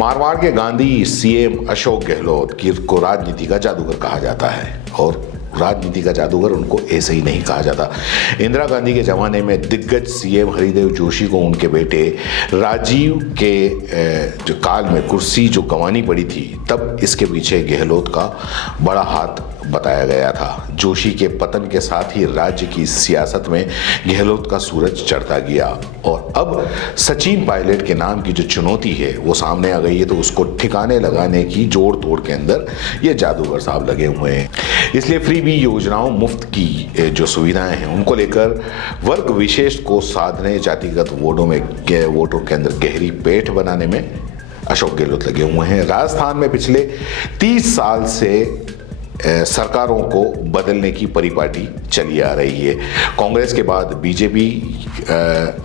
मारवाड़ के गांधी सीएम अशोक गहलोत को राजनीति का जादूगर कहा जाता है और राजनीति का जादूगर उनको ऐसे ही नहीं कहा जाता। इंदिरा गांधी के ज़माने में दिग्गज सीएम हरिदेव जोशी को उनके बेटे राजीव के जो काल में कुर्सी जो गंवानी पड़ी थी, तब इसके पीछे गहलोत का बड़ा हाथ बताया गया था। जोशी के पतन के साथ ही राज्य की सियासत में गहलोत का सूरज चढ़ता गया और अब सचिन पायलट के नाम की जो चुनौती है वो सामने आ गई है, तो उसको ठिकाने लगाने की जोड़ तोड़ के अंदर ये जादूगर साहब लगे हुए हैं। इसलिए फ्रीबी योजनाओं, मुफ्त की जो सुविधाएं हैं उनको लेकर वर्ग विशेष को साधने, जातिगत वोटों के अंदर गहरी पेठ बनाने में अशोक गहलोत लगे हुए हैं। राजस्थान में पिछले 30 साल से सरकारों को बदलने की परिपाटी चली आ रही है। कांग्रेस के बाद बीजेपी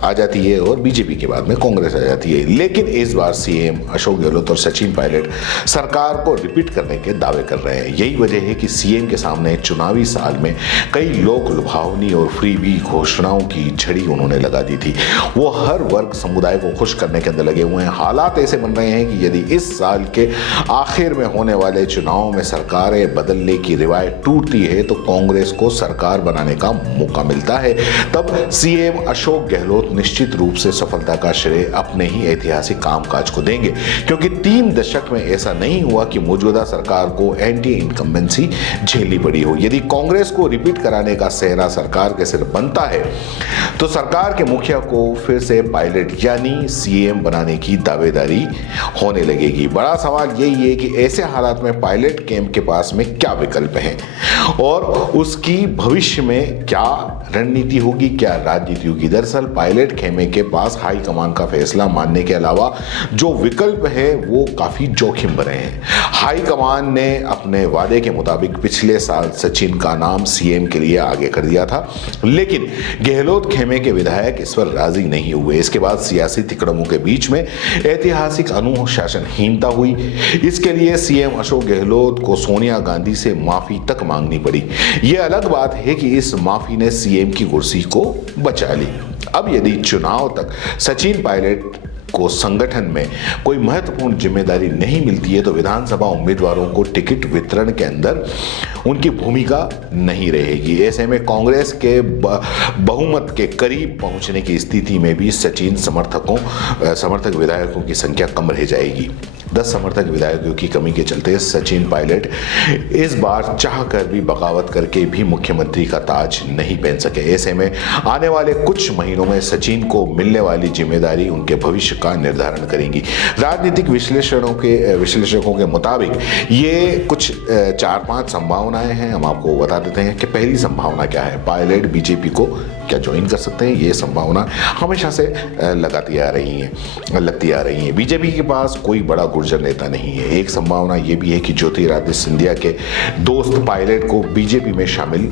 आ जाती है और बीजेपी के बाद में कांग्रेस आ जाती है, लेकिन इस बार सीएम अशोक गहलोत और सचिन पायलट सरकार को रिपीट करने के दावे कर रहे हैं। यही वजह है कि सीएम के सामने चुनावी साल में कई लोक लुभावनी और फ्रीबी घोषणाओं की झड़ी उन्होंने लगा दी थी। वो हर वर्ग समुदाय को खुश करने के अंदर लगे हुए हैं। हालात ऐसे बन रहे हैं कि यदि इस साल के आखिर में होने वाले चुनाव में सरकारें बदल की रिवायत टूटती है तो कांग्रेस को सरकार बनाने का मौका मिलता है। तब सीएम अशोक गहलोत निश्चित रूप से सफलता का श्रेय अपने ही ऐतिहासिक कामकाज को देंगे, क्योंकि 3 दशक में ऐसा नहीं हुआ कि मौजूदा सरकार को एंटी इनकम्बेंसी झेलनी पड़ी हो। यदि कांग्रेस को रिपीट कराने का सेहरा सरकार के सिर बनता है तो सरकार के मुखिया को फिर से पायलट यानी सीएम बनाने की दावेदारी होने लगेगी। बड़ा सवाल यही है कि ऐसे हालात में पायलट कैंप के पास में क्या विकल्प हैं और उसकी भविष्य में क्या रणनीति होगी, क्या राजनीति होगी। दरअसल पायलट खेमे के पास हाईकमान का फैसला मानने के अलावा जो विकल्प है वो काफी जोखिम भरे हैं। हाईकमान ने अपने वादे के मुताबिक पिछले साल सचिन का नाम सीएम के लिए आगे कर दिया था, लेकिन गहलोत खेमे के विधायक इस पर राजी नहीं हुए। इसके बाद सियासी तिकड़मों के बीच में ऐतिहासिक अनुशासनहीनता हुई। इसके लिए सीएम अशोक गहलोत को सोनिया गांधी से माफी तक मांगनी पड़ी। यह अलग बात है कि इस माफी ने सीएम की कुर्सी को बचा ली। अब यदि चुनाव तक सचिन पायलट को संगठन में कोई महत्वपूर्ण जिम्मेदारी नहीं मिलती है तो विधानसभा उम्मीदवारों को टिकट वितरण के अंदर उनकी भूमिका नहीं रहेगी। ऐसे में कांग्रेस के बहुमत के करीब पहुंचने की स्थिति में भी सचिन समर्थक विधायकों की संख्या कम रह जाएगी। 10 समर्थक विधायकों की कमी के चलते सचिन पायलट इस बार चाहकर भी बगावत करके भी मुख्यमंत्री का ताज नहीं पहन सके। ऐसे में आने वाले कुछ महीनों में सचिन को मिलने वाली जिम्मेदारी उनके भविष्य का निर्धारण करेंगी। राजनीतिक विश्लेषकों के मुताबिक ये कुछ 4-5 संभावनाएं हैं। हम आपको बता देते हैं कि पहली संभावना क्या है, पायलट बीजेपी को क्या ज्वाइन कर सकते हैं। ये संभावना हमेशा से लगती आ रही है। बीजेपी के पास कोई बड़ा गुर्जर नेता नहीं है। एक संभावना ये भी है कि ज्योतिरादित्य सिंधिया के दोस्त पायलट को बीजेपी में शामिल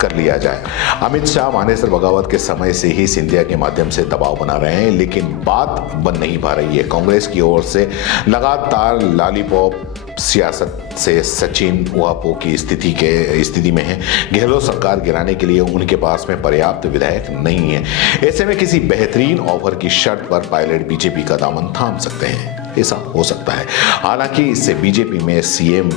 कर लिया जाए। अमित शाह मानेसर बगावत के समय से ही सिंधिया के माध्यम से दबाव बना रहे हैं, लेकिन बात बन नहीं पा रही है। कांग्रेस की ओर से लगातार लॉलीपॉप सियासत से सचिन उहापो की स्थिति में है। गहलोत सरकार गिराने के लिए उनके पास में पर्याप्त विधायक नहीं है। ऐसे में किसी बेहतरीन ऑफर की शर्त पर पायलट बीजेपी का दामन थाम सकते हैं। ऐसा हो सकता है। हालांकि इससे बीजेपी में सीएम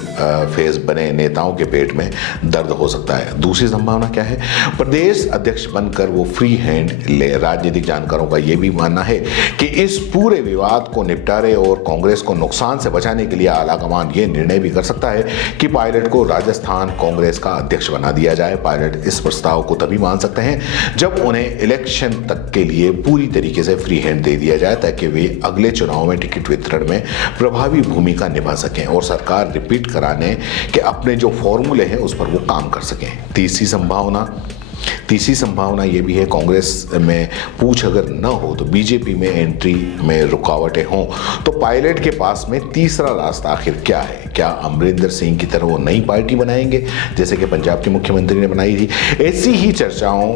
फेस बने नेताओं के पेट में दर्द हो सकता है। दूसरी संभावना क्या है, प्रदेश अध्यक्ष बनकर वो फ्री हैंड ले। राजनीतिक जानकारों का यह भी मानना है कि इस पूरे विवाद को निपटारे और कांग्रेस को नुकसान से बचाने के लिए आलाकमान ये निर्णय भी कर सकता है कि पायलट को राजस्थान कांग्रेस का अध्यक्ष बना दिया जाए। पायलट इस प्रस्ताव को तभी मान सकते हैं जब उन्हें इलेक्शन तक के लिए पूरी तरीके से फ्री हैंड दे दिया जाए, ताकि वे अगले चुनाव में टिकट वितरण में प्रभावी भूमिका निभा सकें और सरकार रिपीट कराने के अपने जो फॉर्मूले हैं उस पर वो काम कर सकें। तीसरी संभावना ये भी है, कांग्रेस में पूछ अगर न हो तो बीजेपी में एंट्री में रुकावटें हों तो पायलट के पास में तीसरा रास्ता आखिर क्या है। क्या अमरिंदर सिंह की तरह वो नई पार्टी बनाएंगे जैसे कि पंजाब के मुख्यमंत्री ने बनाई थी। ऐसी ही चर्चाओं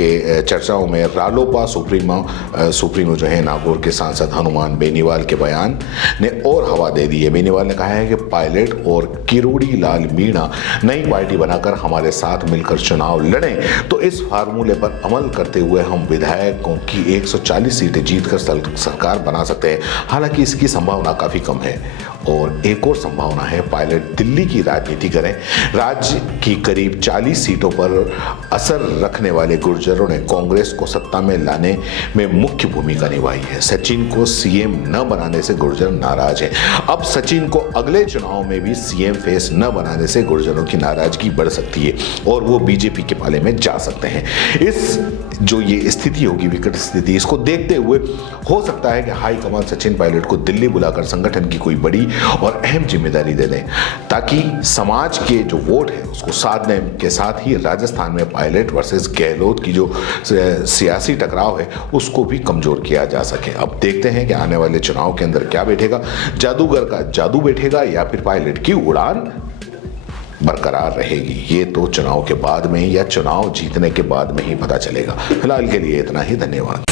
के चर्चाओं में रालोपा सुप्रीमो जो है नागौर के सांसद हनुमान बेनीवाल के बयान ने और हवा दे दी है। बेनीवाल ने कहा है कि पायलट और किरोड़ी लाल मीणा नई पार्टी बनाकर हमारे साथ मिलकर चुनाव लड़ें तो इस फार्मूले पर अमल करते हुए हम विधायकों की 140 सीटें जीतकर सरकार बना सकते हैं। हालांकि इसकी संभावना काफी कम है। और एक और संभावना है, पायलट दिल्ली की राजनीति करें। राज्य की करीब 40 सीटों पर असर रखने वाले गुर्जरों ने कांग्रेस को सत्ता में लाने में मुख्य भूमिका निभाई है। सचिन को सीएम न बनाने से गुर्जर नाराज हैं। अब सचिन को अगले चुनाव में भी सीएम फेस न बनाने से गुर्जरों की नाराजगी बढ़ सकती है और वो बीजेपी के पाले में जा सकते हैं। इस जो ये स्थिति होगी, विकट स्थिति, इसको देखते हुए हो सकता है कि हाईकमान सचिन पायलट को दिल्ली बुलाकर संगठन की कोई बड़ी और अहम जिम्मेदारी दे दें ताकि समाज के जो वोट है उसको साधने के साथ ही राजस्थान में पायलट वर्सेस गहलोत की जो सियासी टकराव है उसको भी कमजोर किया जा सके। अब देखते हैं कि आने वाले चुनाव के अंदर क्या बैठेगा, जादूगर का जादू बैठेगा या फिर पायलट की उड़ान बरकरार रहेगी। ये तो चुनाव के बाद में या चुनाव जीतने के बाद में ही पता चलेगा। फिलहाल के लिए इतना ही, धन्यवाद।